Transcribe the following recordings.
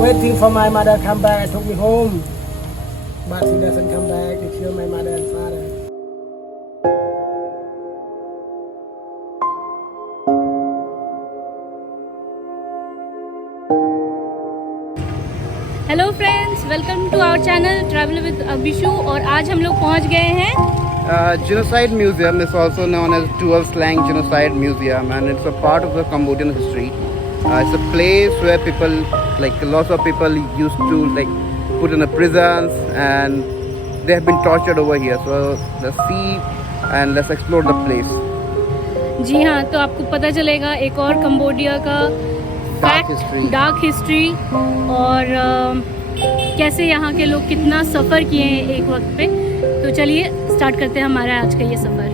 waiting for my mother come back and took me home. But he doesn't come back. He killed my mother and father. Hello friends, welcome to our channel travel with Abhishu. और आज हम लोग पहुंच गए हैं Genocide Museum is also known as Toul Sleng Genocide Museum, and it's a part of the Cambodian history. It's a place where people, like lots of people, used to like put in the prisons, and they have been tortured over here. So let's see and let's explore the place. जी हाँ, तो आपको पता चलेगा एक और Cambodia का dark history और कैसे यहाँ के लोग कितना सफ़र किए हैं एक वक्त पे। तो चलिए स्टार्ट करते हैं हमारा आज का ये सफ़र।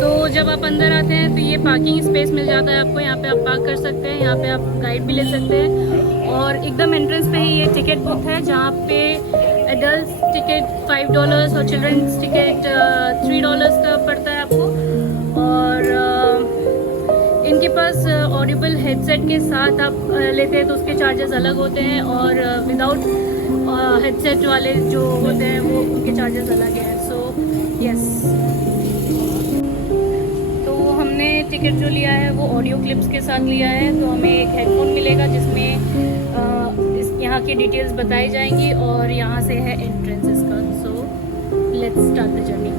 तो जब आप अंदर आते हैं तो ये पार्किंग स्पेस मिल जाता है आपको। यहाँ पे आप पार्क कर सकते हैं, यहाँ पे आप गाइड भी ले सकते हैं। और एकदम एंट्रेंस पे ही ये टिकट बुक है, जहाँ पे एडल्ट टिकट $5 और चिल्ड्रंस टिकट $3 का पड़ता है आपको। और इनके पास ऑडिबल हेडसेट के साथ आप लेते हैं तो उसके चार्जेस अलग होते हैं, और विदाउट हेडसेट वाले जो होते हैं वो उनके चार्जेस अलग हैं। सो यस, तो हमने टिकट जो लिया है वो ऑडियो क्लिप्स के साथ लिया है। तो हमें एक हेडफोन मिलेगा जिसमें इस यहाँ की डिटेल्स बताई जाएंगी, और यहाँ से है एंट्रेंस इसका। So let's start the journey.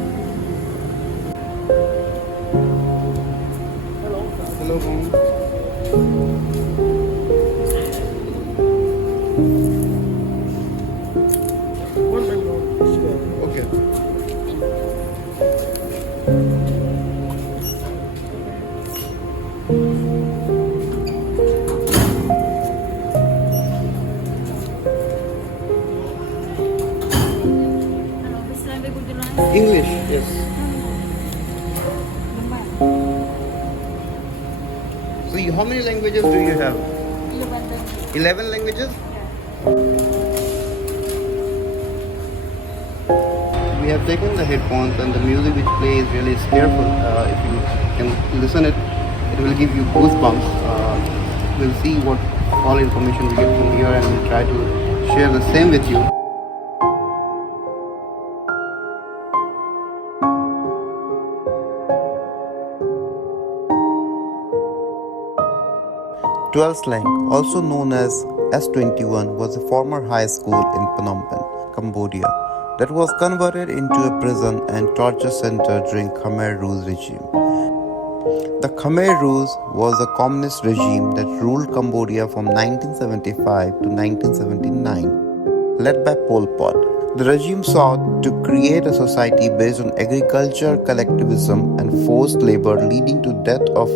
Hello. Okay. English, yes. So how many languages do you have? 11 languages? We have taken the headphones, and the music which plays is really careful. If you can listen it, it will give you goosebumps. We'll see what all information we get from here, and we'll try to share the same with you. Toul Sleng, also known as S-21, was a former high school in Phnom Penh, Cambodia, that was converted into a prison and torture center during Khmer Rouge regime. The Khmer Rouge was a communist regime that ruled Cambodia from 1975 to 1979, led by Pol Pot. The regime sought to create a society based on agriculture, collectivism, and forced labor, leading to death of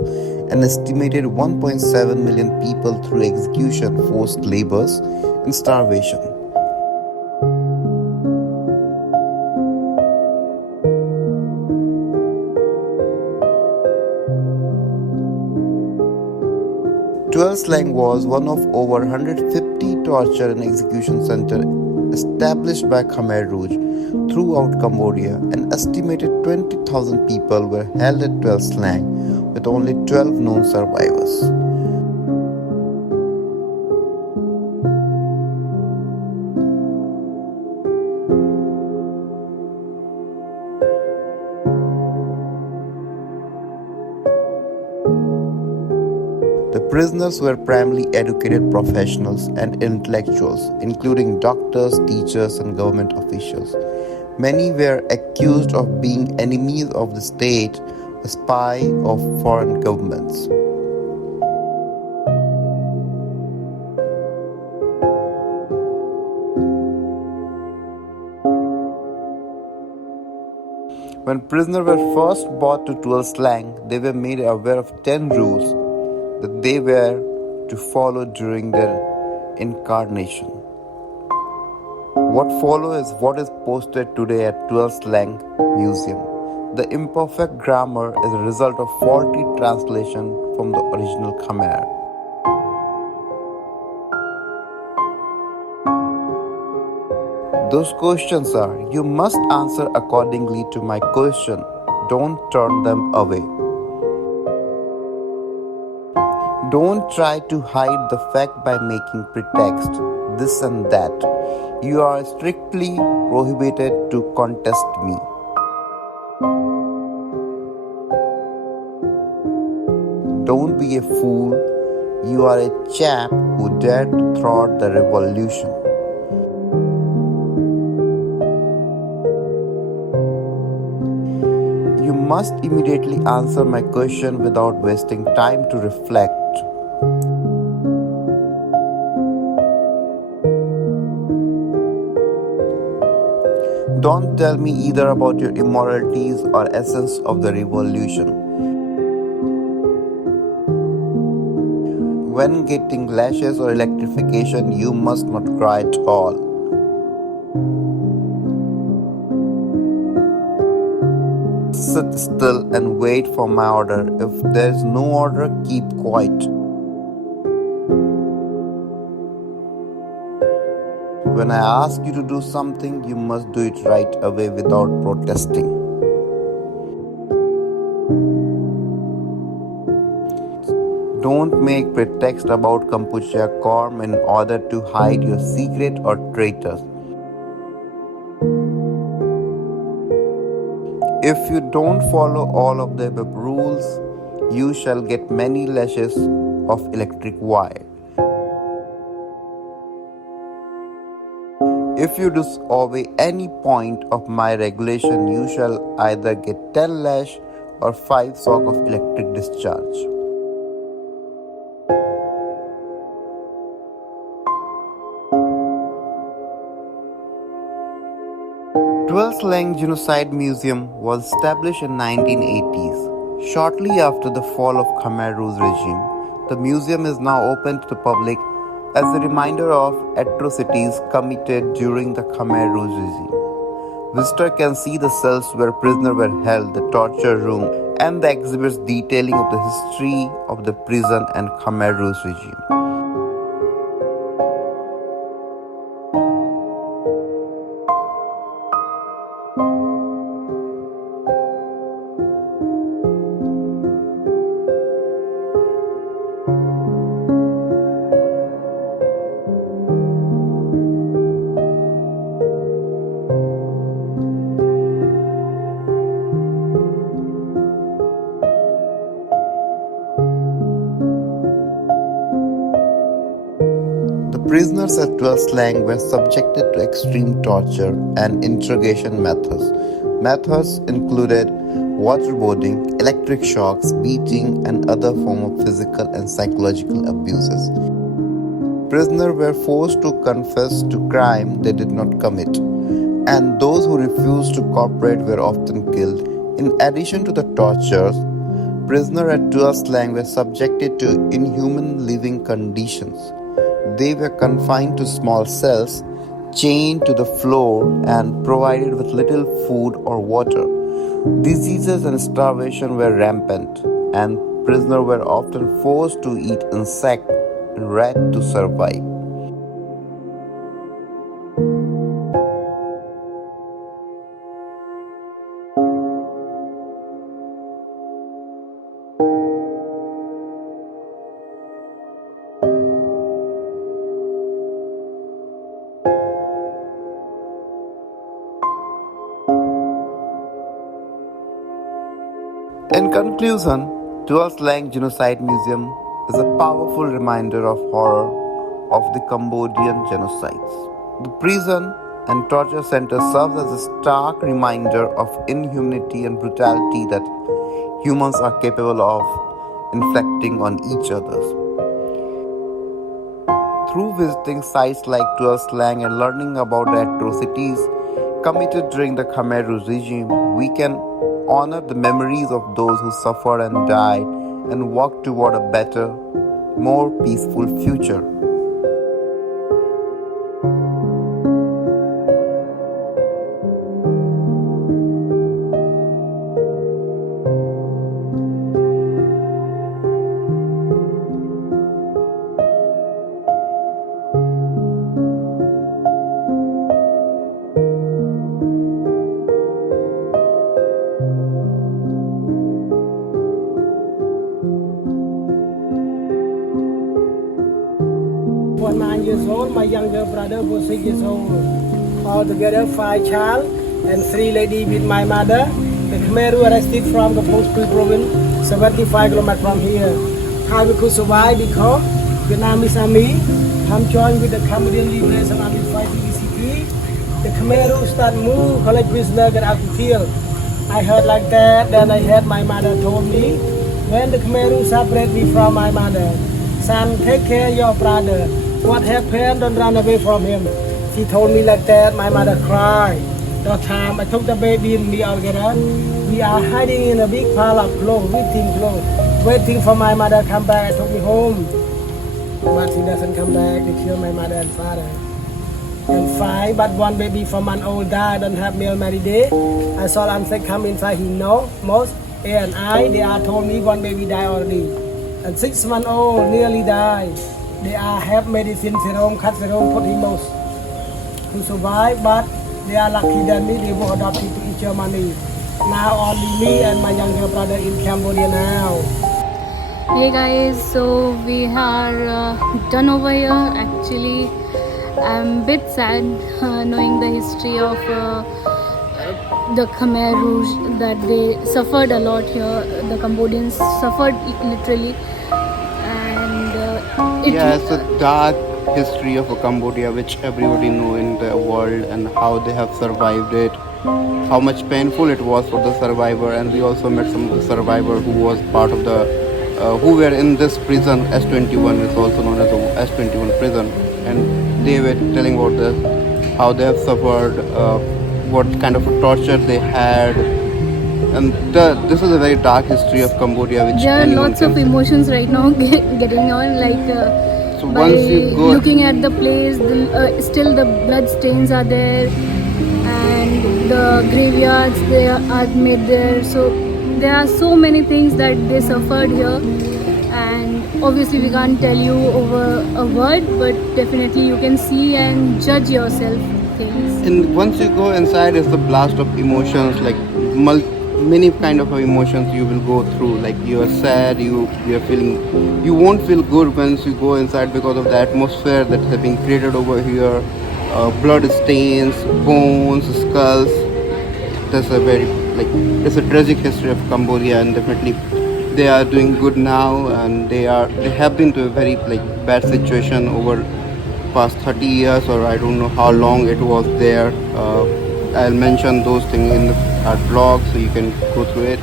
an estimated 1.7 million people through execution, forced labors, and starvation. Toul Sleng was one of over 150 torture and execution centers established by Khmer Rouge throughout Cambodia. An estimated 20,000 people were held at Toul Sleng, with only 12 known survivors. The prisoners were primarily educated professionals and intellectuals, including doctors, teachers, and government officials. Many were accused of being enemies of the state, a spy of foreign governments. When prisoners were first brought to Toul Sleng, they were made aware of 10 rules that they were to follow during their incarnation. What follows is what is posted today at Toul Sleng Museum. The imperfect grammar is a result of faulty translation from the original Khmer. Those questions are, you must answer accordingly to my question. Don't turn them away. Don't try to hide the fact by making pretext, this and that. You are strictly prohibited to contest me. Don't be a fool. You are a chap who dared to thwart the revolution. You must immediately answer my question without wasting time to reflect. Don't tell me either about your immoralities or essence of the revolution. When getting lashes or electrification, you must not cry at all. Sit still and wait for my order. If there is no order, keep quiet. When I ask you to do something, you must do it right away without protesting. Don't make pretext about Kampuchea Korm in order to hide your secret or traitors. If you don't follow all of the above rules, you shall get many lashes of electric wire. If you disobey any point of my regulation, you shall either get 10 lash or 5 sock of electric discharge. Toul Sleng Genocide Museum was established in 1980s. Shortly after the fall of Khmer Rouge regime, the museum is now open to the public as a reminder of atrocities committed during the Khmer Rouge regime. Visitors can see the cells where prisoners were held, the torture room, and the exhibits detailing of the history of the prison and Khmer Rouge regime. Prisoners at Toul Sleng were subjected to extreme torture and interrogation methods. Methods included waterboarding, electric shocks, beating, and other forms of physical and psychological abuses. Prisoners were forced to confess to crime they did not commit, and those who refused to cooperate were often killed. In addition to the tortures, prisoners at Toul Sleng were subjected to inhuman living conditions. They were confined to small cells, chained to the floor, and provided with little food or water. Diseases and starvation were rampant, and prisoners were often forced to eat insects and rats to survive. In conclusion, Toul Sleng Genocide Museum is a powerful reminder of horror of the Cambodian genocides. The prison and torture center serves as a stark reminder of inhumanity and brutality that humans are capable of inflicting on each other. Through visiting sites like Toul Sleng and learning about the atrocities committed during the Khmer Rouge regime, we can honor the memories of those who suffered and died and work toward a better, more peaceful future. 9 years old. My younger brother was 6 years old. Altogether 5 child and 3 lady with my mother. The Khmer Rouge arrested from the Pol province, 75 kilometers from here. How we could survive because Vietnamese army come join with the Cambodian Liberation Army fighting the city. The Khmer Rouge start move, collect prisoner, get out to field. I heard like that, then I heard my mother told me, when the Khmer Rouge separate me from my mother, son, take care of your brother. What happened? Don't run away from him. She told me like that, my mother cried. That time I took the baby and me altogether. We are hiding in a big pile of clothes, waiting for my mother come back. Took me home. But she doesn't come back. They kill my mother and father. And 5, but 1 baby 4 months old died, don't have male married day. I saw Amsek come inside, he know most. A and I, they are told me 1 baby died already. And 6 months old nearly died. They are have medicine serum, cut serum, put him most to survive, but they are lucky than me, they were adopted to each Germany. Now only me and my younger brother in Cambodia now. Hey guys, so we are done over here. Actually, I'm a bit sad knowing the history of the Khmer Rouge, that they suffered a lot here. The Cambodians suffered literally, and It's a dark history of Cambodia which everybody know in the world, and how they have survived it, how much painful it was for the survivor. And we also met some survivor who was part of the who were in this prison. S-21 is also known as the S-21 prison, and they were telling about how they have suffered, what kind of torture they had. And this is a very dark history of Cambodia, which there are anyone lots of can- emotions right now getting on, like So by once you go, looking at the place, still the blood stains are there, and the graveyards they are made there. So there are so many things that they suffered here, and obviously we can't tell you over a word, but definitely you can see and judge yourself things. and once you go inside, it's the blast of emotions, like many kind of emotions you will go through. Like you are sad, you are feeling, you won't feel good once you go inside because of the atmosphere that has been created over here. Blood stains, bones, skulls. That's a very it's a tragic history of Cambodia, and definitely they are doing good now, and they have been to a very bad situation over past 30 years, or I don't know how long it was there. I'll mention those things in our blog, so you can go through it.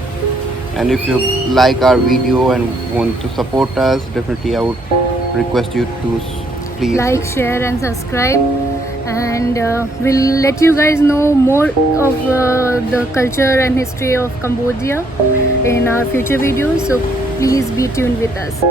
And if you like our video and want to support us, definitely I would request you to please Like, share and subscribe, and we'll let you guys know more of the culture and history of Cambodia in our future videos, so please be tuned with us.